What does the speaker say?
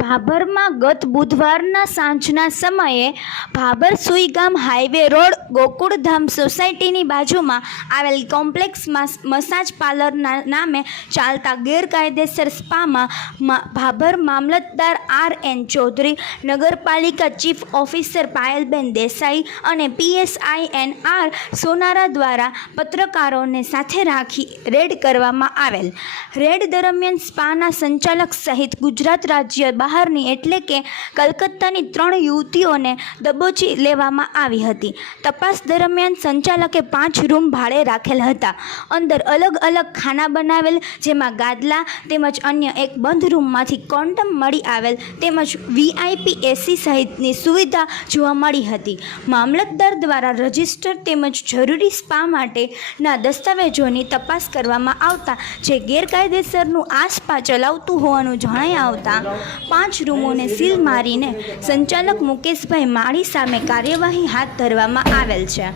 ભાભરમાં ગત બુધવારના સાંજના સમયે ભાભર સુઈગામ હાઈવે રોડ ગોકુળધામ સોસાયટીની બાજુમાં આવેલ કોમ્પ્લેક્સ મસાજ પાર્લરના નામે ચાલતા ગેરકાયદેસર સ્પામાં ભાભર મામલતદાર RN ચૌધરી, નગરપાલિકા ચીફ ઓફિસર પાયલબેન દેસાઈ અને PSI NR સોનારા દ્વારા પત્રકારોને સાથે રાખી રેડ કરવામાં આવેલ. રેડ દરમિયાન સ્પાના સંચાલક સહિત ગુજરાત રાજ્ય બહારની એટલે કે કલકત્તાની 3 યુવતીઓને દબોચી લેવામાં આવી હતી. તપાસ દરમિયાન સંચાલકે 5 રૂમ ભાડે રાખેલ હતા. અંદર અલગ અલગ ખાના બનાવેલ, જેમાં ગાદલા તેમજ અન્ય એક બંધ રૂમમાંથી કોન્ડમ મળી આવેલ તેમજ VIP AC સહિતની સુવિધા જોવા મળી હતી. મામલતદાર દ્વારા રજિસ્ટર તેમજ જરૂરી સ્પા માટેના દસ્તાવેજોની તપાસ કરવામાં આવતા જે ગેરકાયદેસરનું આ સ્પા ચલાવતું હોવાનું જણાઈ આવતા 5 રૂમોને સીલ મારીને સંચાલક મુકેશભાઈ માળી સામે કાર્યવાહી હાથ ધરવામાં આવેલ છે.